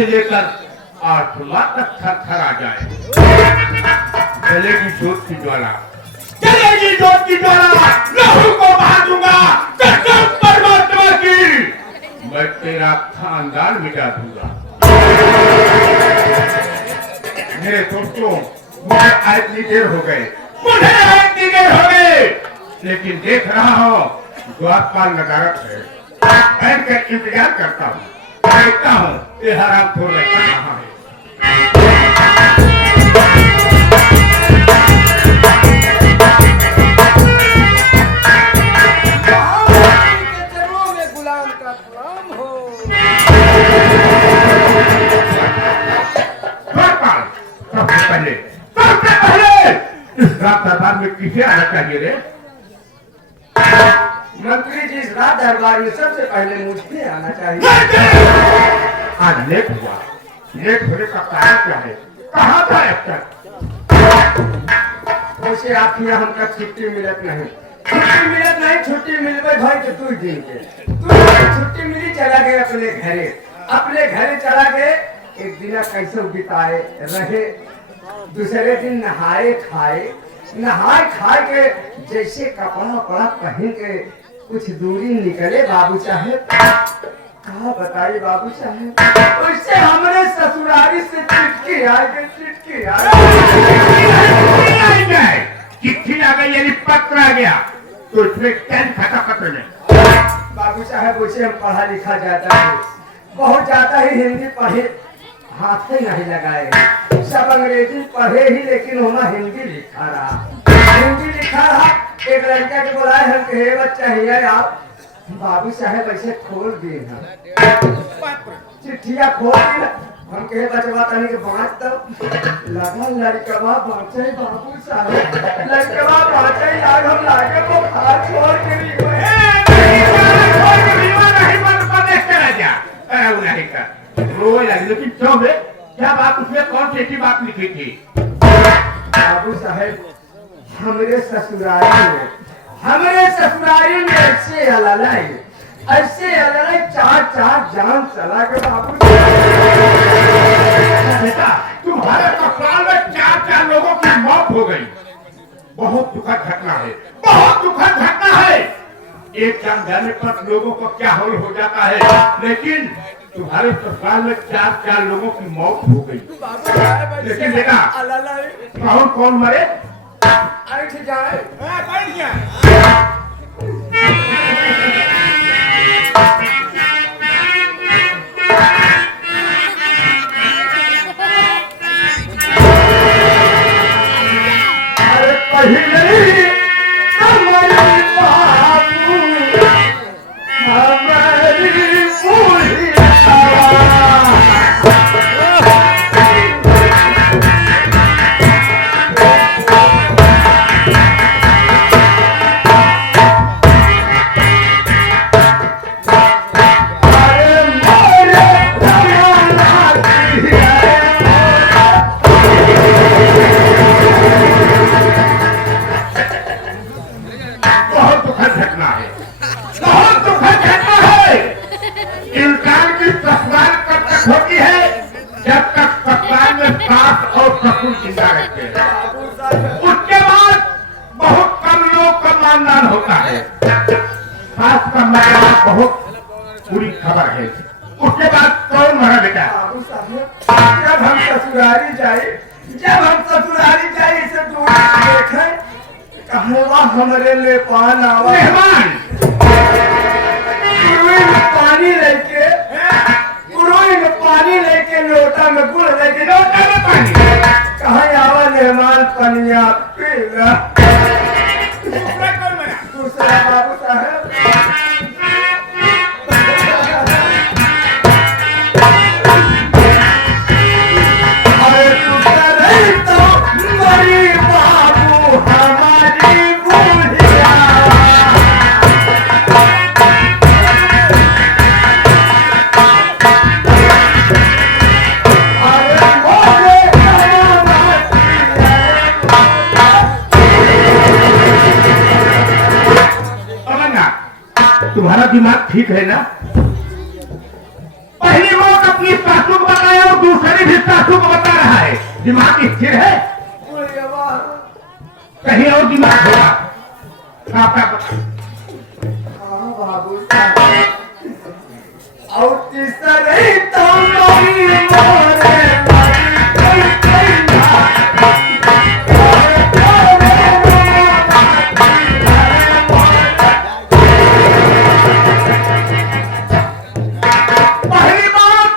से लेकर आसमां तक थरथरा जाए। जलेगी जोत की ज्वाला, जलेगी जोत की ज्वाला, लहू को बहा दूंगा कसम परमात्मा की, मैं तेरा खानदान मिटा दूंगा। मेरे दोस्तों, मुझे आज इतनी देर हो गए, लेकिन देख रहा हूँ द्वारपाल नदारत है। बैठ कर इंतजार करता हूँ, देखता हूँ ये हराम खोर कहाँ है। गुलाम का गुलाम हो। द्वारपाल, सबसे पहले इस रात दरबार में किसे आना चाहिए रे? मंत्री जी, इस रात दरबार में सबसे पहले मुझे आना चाहिए। आज लेट हुआ, लेट होने का कारण क्या है? कहाँ था अब तक? उसे आप यहाँ हमका छुट्टी मिलत नहीं, छुट्टी मिलबे भाई तो तू दिन के छुट्टी मिली, चला गए अपने घरे चला गए। एक दिन कैसे बिताए रहे, दूसरे दिन नहाए खाए के जैसे कपड़ा पड़ा पहन के कुछ दूरी निकले बाबू साहेब। कहा बताइए बाबू साहेब, उससे हमरे ससुरारी से चिट्ठी आ गई। चिट्ठी आ गई यानी पत्र आ गया, तो इसमें क्या लिखा था पत्र में? बाबू साहेब, उसे हम पढ़ा लिखा जाता है, बहुत ज्यादा ही हिंदी पढ़े, हाथ ही नहीं लगाए, सब अंग्रेजी पढ़े ही, लेकिन होना हिंदी लिखा रहा। एक लड़का के बुलाए, हम कहे बच्चा है आप। बाबू साहेब ऐसे खोल दिए, चिट्ठिया खोल दी। हम कहे बचवा तनी के बाँच दो, लगा लड़कवा बाँचे बाबू साहेब, लड़कवा बाँचे लाग, हम लागे वो खास छोड़ के लेकिन क्यों बे? क्या बात, उसमें कौन सी बात लिखी थी? बाबू साहेब, हमरे ससुरारी में ऐसे अललाई चार जान चला के बाबू। बेटा, तुम्हारे ससुराल में चार लोगों की मौत हो गई। बहुत दुखद घटना है। एक जान जाने पर लोगों को क्या हाल हो जाता है, लेकिन तुम्हारे ससुराल में चार लोगों की मौत हो गई। लेकिन बेटा, कौन मरे? जाए उसके बाद बहुत कम लोग का मानदान होता है। सास का मरना बहुत बुरी खबर है। उसके बाद कौन मरा बेटा? जब हम ससुरारी जाए इसे देखे कहवा हमरे ले पान आवा मेहमान पानी लेके लोटा में गुड़ लेके पानी कहा आवा मेहमान पनिया पीला। दूसरा बाबू साहब तुम्हारा दिमाग ठीक है ना? पहली बात वक्त अपनी सासू को बताया और दूसरी भी सासू को बता रहा है। दिमाग स्थिर है? बोलिए वाह। कहीं और दिमाग होगा। साफ साफ बता। हाँ बाबू साहब। और तीसरे तुम्हारी मोरे पहली बात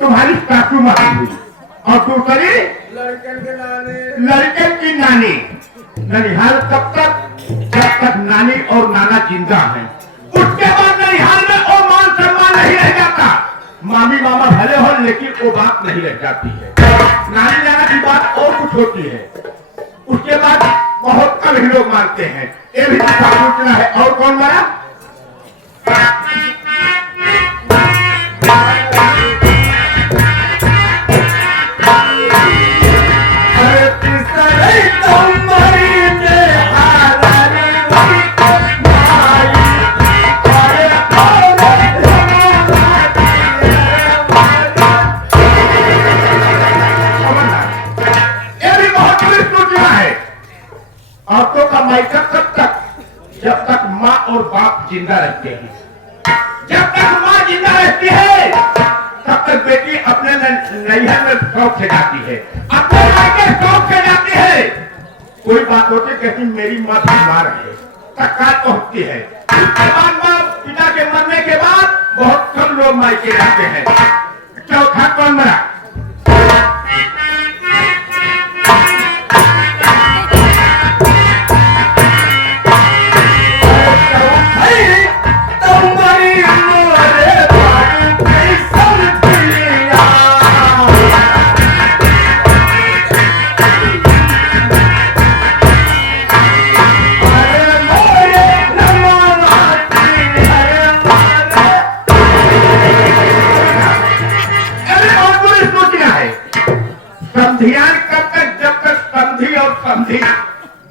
तुम्हारी सासू माँ हुई और दूसरी लड़कन के नाने। लड़के की नानी। ननिहाल तब तक जब तक नानी और नाना जिंदा हैं। उसके बाद ननिहाल में वो मान सम्मान नहीं रह जाता। मामी मामा भले हो लेकिन वो बात नहीं रह जाती है। नानी नाना की बात और कुछ होती है। उसके बाद बहुत कम ही लोग मानते हैं। ये भी सोचना है। और कौन मरा? अरे तीसरे तुम्हारी औरतों का मायका कब तक? जब तक माँ और बाप जिंदा रहते हैं। जब तक माँ जिंदा रहती है तब तक बेटी अपने नैहर में शौक से जाती है, अपने मायके शौक से जाती है। कोई बात होती कहती मेरी माँ बीमार है, तत्काल पहुंचती है। उसके बाद माँ पिता के मरने के बाद बहुत कम लोग मायके जाते हैं। चौथा कौन मरा? संधियान कब तक? जब तक संधि और संधि।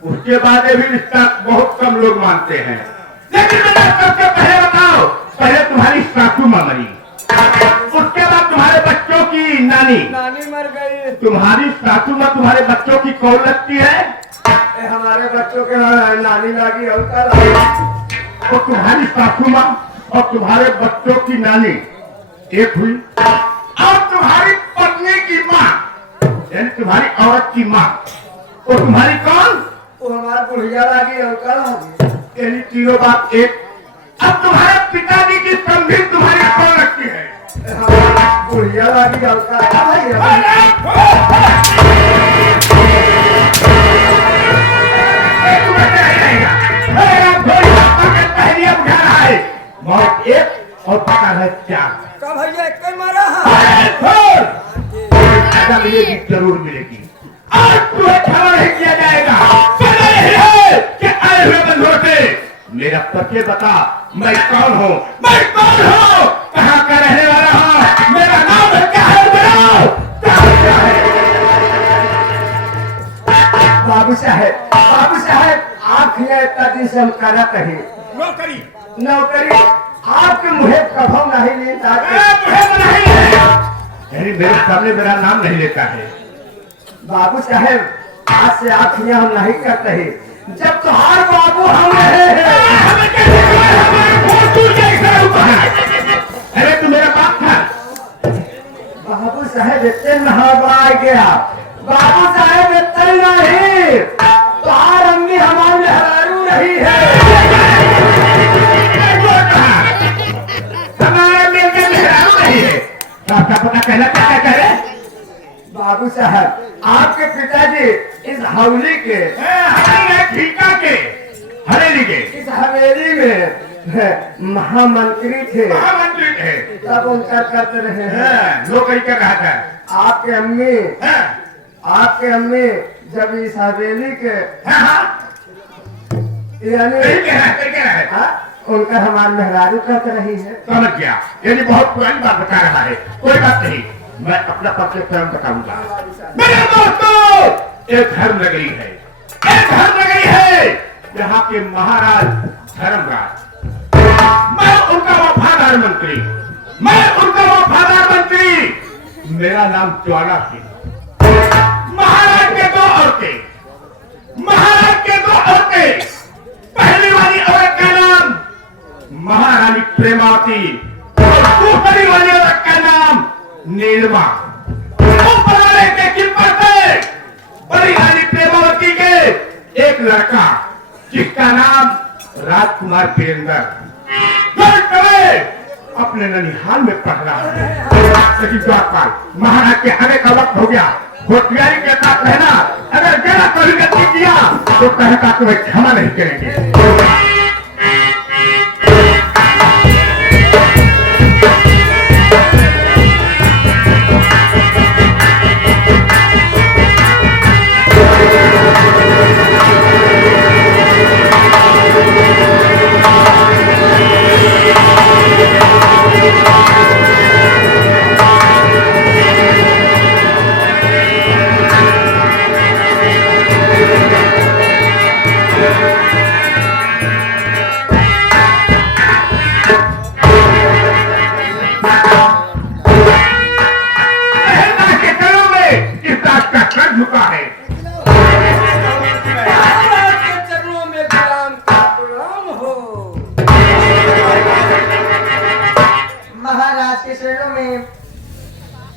उसके बाद ये भी रिश्ता बहुत कम लोग मानते हैं। लेकिन मैंने सबसे पहले बताओ, पहले तुम्हारी सासू माँ मरी, उसके बाद तुम्हारे बच्चों की नानी। नानी मर गई। तुम्हारी सासू माँ तुम्हारे बच्चों की कौन लगती है? हमारे बच्चों के नानी लागी और का तो तुम्हारी सासू माँ और तुम्हारे बच्चों की नानी एक हुई। और तुम्हारी पत्नी की माँ यानी तुम्हारी औरत की माँ, और तुम्हारी कौन? वो हमारा बुढ़िया लागी और का लागी। यानी तीनों बात एक। अब तुम्हारे पिताजी की संधि तुम्हारी कौन लगती है? हमारा बुढ़िया लागी और का मौत एक और पता है चार। का भैया एक मारा मिलेगी, जरूर मिलेगी। आज तुम्हें खड़ा नहीं किया जाएगा। पता नहीं है कि आए हुए बंधुओं से मेरा परिचय बता, मैं कौन हूँ? मैं कौन हूँ? कहाँ का रहने वाला हूँ? मेरा नाम है क्या है? बताओ क्या है? बाबू साहब आप इतना दिन से हम करा कहीं नौकरी आपके मुहे कभो नहीं लेता। मेरे सामने मेरा नाम नहीं लेता है। बाबू साहब आज से आँखियां हम नहीं करते हैं। जब तुम्हार बाबू हम रहे हैं। अरे तू मेरा बाप था। बाबू साहब इतने नहा गया। बाबू साहब इतने नहीं, तुम्हार अम्मी हमारे हरू रही है। हमारे मिलकर मेहरारू नहीं है। पता कहना क्या कह रहे? बाबू साहब आपके पिताजी इस हवेली के ठीका के हवेली के इस हवेली में महामंत्री थे। महामंत्री थे। तब उनका करते रहे हैं। नौकरी कर रहा था। आपके अम्मी जब इस हवेली के यानी उनका हमारे मेहरारू कहते रही है। समझ गया। यानी बहुत पुरानी बात बता रहा है। कोई बात नहीं, मैं अपना परिचय स्वयं बताऊंगा। मेरे दोस्तों, एक धर्म नगरी है, एक धर्म नगरी है यहाँ के महाराज धर्मराज। मैं उनका वफादार मंत्री मैं उनका वफादार मंत्री। मेरा नाम ज्वाला सिंह। महाराज के दो औरतें, महाराज के दो औरतें। पहली वाली औरत का नाम महारानी प्रेमावती और दूसरी वाली औरत का नाम नीलमा। ऊपर वाले के किपर पे बड़ी रानी प्रेमावती के एक लड़का जिसका नाम राजकुमार वीरेंद्र अपने ननिहाल में पढ़ रहा है। लेकिन द्वारपाल महाराज के आने का वक्त हो गया। होशियारी के साथ रहना। अगर जरा कभी गलती किया तो कहता तुम्हें क्षमा नहीं करेंगे।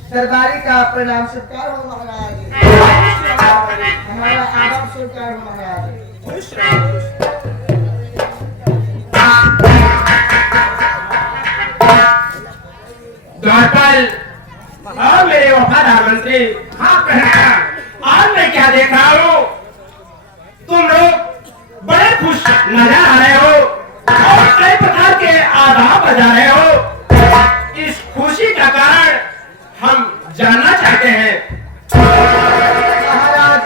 दरबारी का प्रणाम स्वीकार हो महाराज। हमारा आदब स्वीकार हो महाराज। द्वारपाल और मेरे वफादार मंत्री, हाँ कहना आज मैं क्या देख रहा हूँ। तुम लोग बड़े खुश नजर आ रहे हो और कई प्रकार के आदाब बजा रहे हो। इस खुशी का कारण हम जानना चाहते हैं। महाराज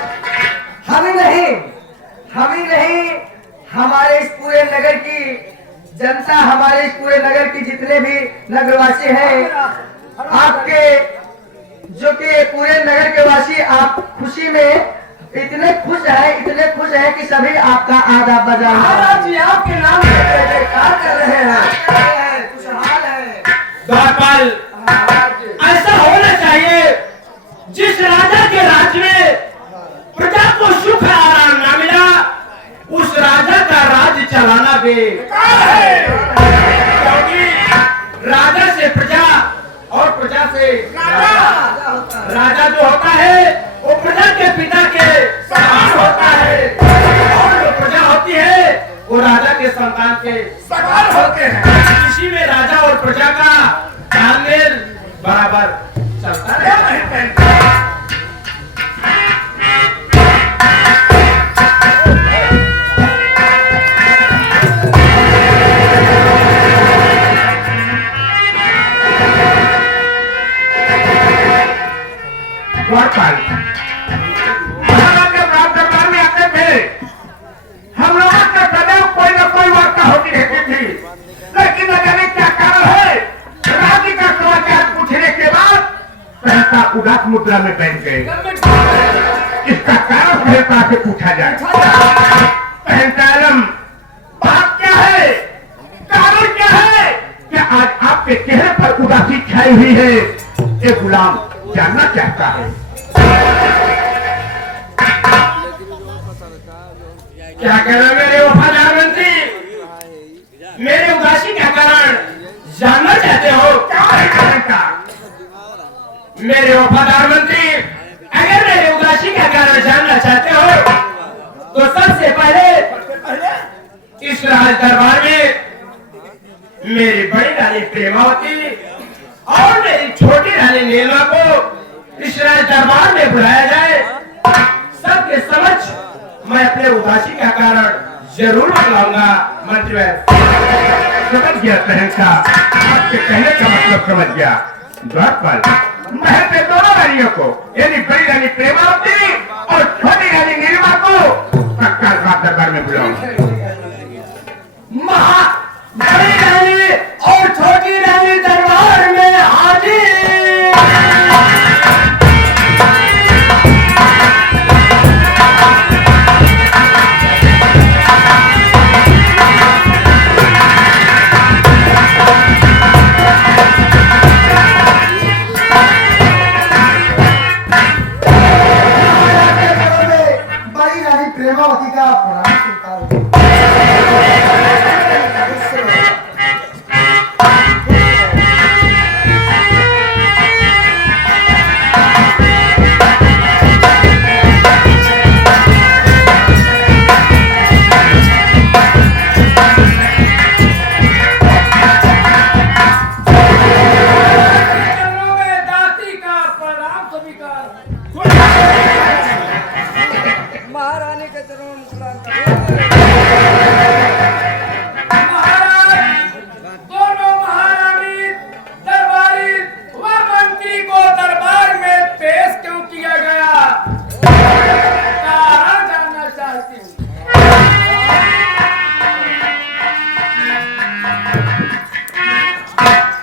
हम ही नहीं हमारे इस पूरे नगर की जनता, हमारे इस पूरे नगर की जितने भी नगरवासी हैं, आपके जो कि पूरे नगर के वासी आप खुशी में इतने खुश हैं कि सभी आपका आदाब बजा महाराज जी आपके नाम से जयकार कर रहे हैं। खुशहाल है। द्वारपाल ऐसा होना चाहिए जिस राजा के राज में प्रजा को सुख आराम ना मिला उस राजा का राज चलाना भी क्योंकि राजा से प्रजा और प्रजा से राजा जो होता है वो प्रजा के पिता के समान होता है और जो प्रजा होती है वो राजा के संतान के समान होते हैं। इसी में राजा और प्रजा का तालमेल बराबर चलता है। द्वारपाल महाराज जब राज दरबार में आते थे हम लोगों के सदैव कोई न कोई वार्ता होती रहती थी। लेकिन न जाने क्या कारण है राज्य का समाचार पूछने के बाद सहसा उदास मुद्रा में बैठ गए। इसका कारण सहसा से पूछा जाए। सहसालम बात क्या है, कारण क्या है? क्या आज आपके चेहरे पर उदासी छाई हुई है? ये गुलाम जानना चाहता है। क्या कहना मेरे वफादार मंत्री, मेरे उदासी का कारण जानना चाहते हो? क्या है कारण का? मेरे वफादार मंत्री, अगर मेरे उदासी का कारण जानना चाहते हो तो सबसे पहले इस राज दरबार में मेरी बड़ी रानी प्रेमावती और मेरी छोटी रानी नीलमा को इस राज दरबार में बुलाया जाए। सबके समक्ष मैं अपने उदासी का कारण जरूर बतलाऊंगा। मंत्री समझ गया सहसा, आपके कहने का मतलब समझ गया। द्वारपाल महल के दोनों रानियों को यानी बड़ी रानी प्रेमावती और छोटी रानी नीलमा को तत्काल राज दरबार में बुलाऊंगा। बड़ी रानी और छोटी रानी दरबार में हाजिर। पद्मावती का प्रणाम स्वीकार। महारानी के चरणों में सलाम करो। महाराज, दोनों महारानी दरबारी व मंत्री को दरबार में पेश क्यों किया गया, कारण जानना चाहती हूँ।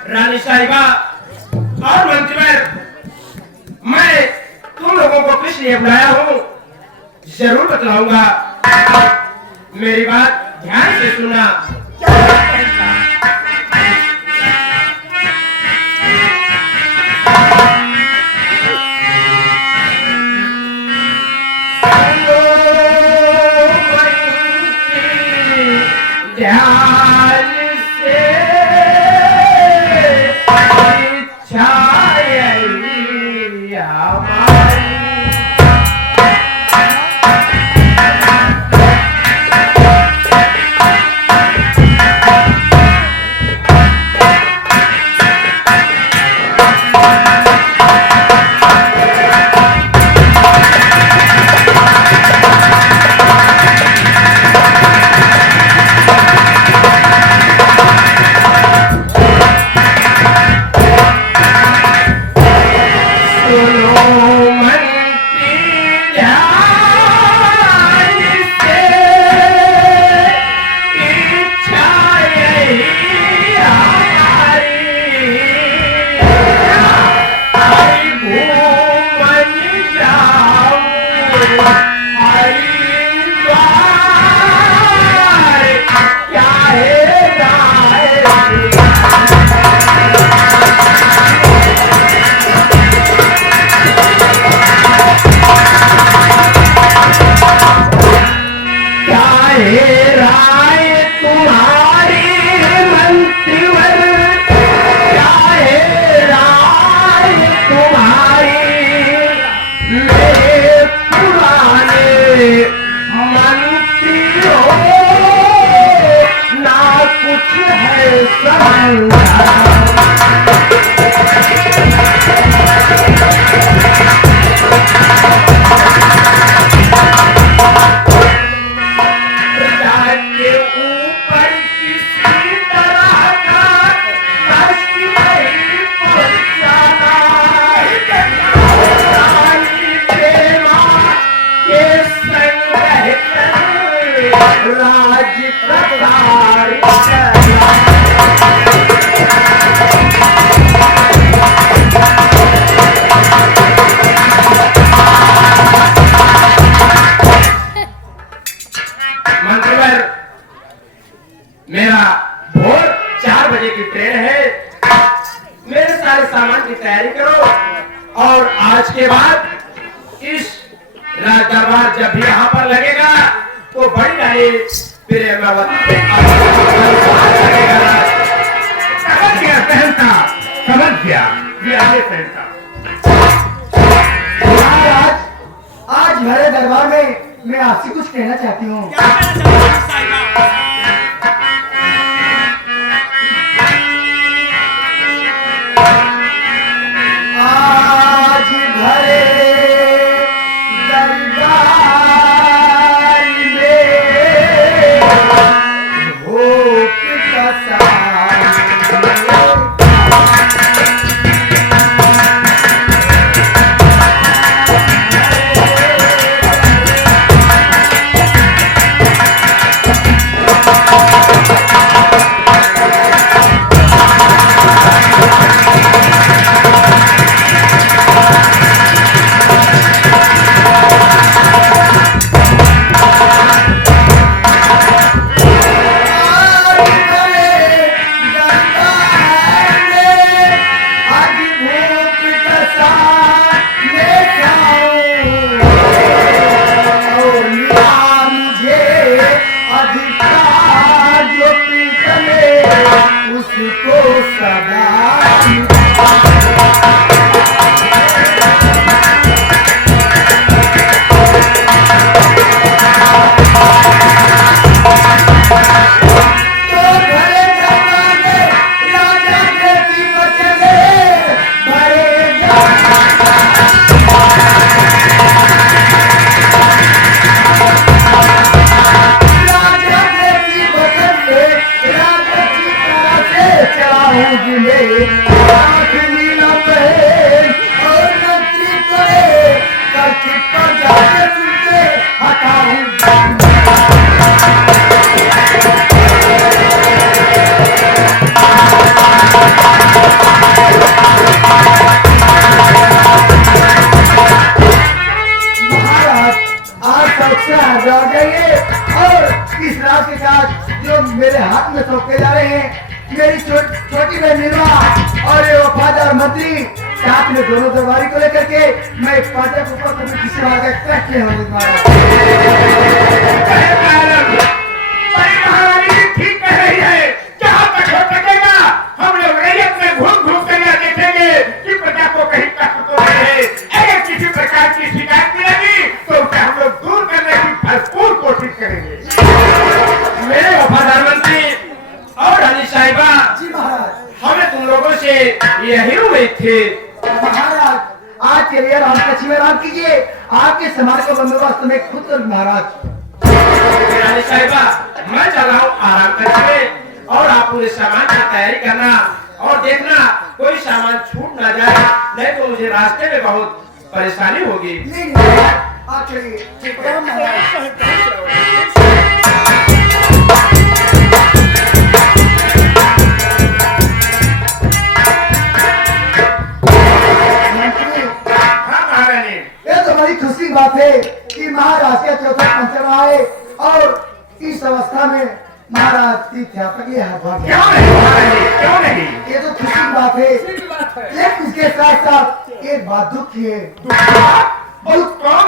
रानी साहिबा और मंत्रीवर, मैं तुम लोगों को किस लिए बुलाया हूँ जरूर बतलाऊंगा। मेरी बात ध्यान से सुनना। ध्यान से इच्छा यही हमारी। मेरा भोर 4 बजे की ट्रेन है। मेरे सारे सामान की तैयारी करो और आज के बाद इस राज दरबार जब भी यहाँ पर लगेगा तो बड़ी रानी प्रेमावती पे लगेगा। समझ गया पहनता, समझ गया ये आगे पहनता। महाराज, आज भरे दरबार में मैं आपसे कुछ कहना चाहती हूँ। क्या कहना चाहती हैं साहिबा? आज भरे दरबार में भोग का साथ आप लौट जाइए और इस राज के साथ जो मेरे हाथ में सौंपे जा रहे हैं, मेरी छोटी बहन निर्मा और ये वफादार मंत्री साथ में दोनों दरबारी को लेकर के मैं पाठक ऊपर कभी किसी बात का कष्ट नहीं होने बड़ी महारानी जी ठीक कह रही है। जहाँ तक हो सकेगा हम लोग रैयत में घूम घूम कर यह देखेंगे कि प्रजा को कहीं कष्ट तो नहीं है। अगर किसी प्रकार की शिकायत मिलेगी तो उसे हम लोग दूर करने की भरपूर कोशिश करेंगे। मेरे वफादार मंत्री और रानी साहिबा, जी महाराज। हमें तुम लोगों से यही उम्मीद थी। महाराज आज के लिए राम कच्छ में राम कीजिए, आपके समाज को बंदोबस्त में खुद कर महाराज। रानी साहिबा, मैं चल रहा हूँ आराम करने और आप पूरे सामान की तैयारी करना और देखना कोई सामान छूट ना जाए, नहीं तो मुझे रास्ते में बहुत परेशानी होगी। नहीं महाराज, आप चलिए। प्रणाम महाराज। हाँ महारानी, ये तो बड़ी खुशी की बात है कि महाराज का चौथा पंचम आए और इस अवस्था में महाराज तीर्थयात्रा के हाथ भाग क्यों नहीं महारानी, क्यों नहीं? ये तो खुशी की बात है। लेकिन इसके साथ साथ एक बात दुख की है। बहुत कौन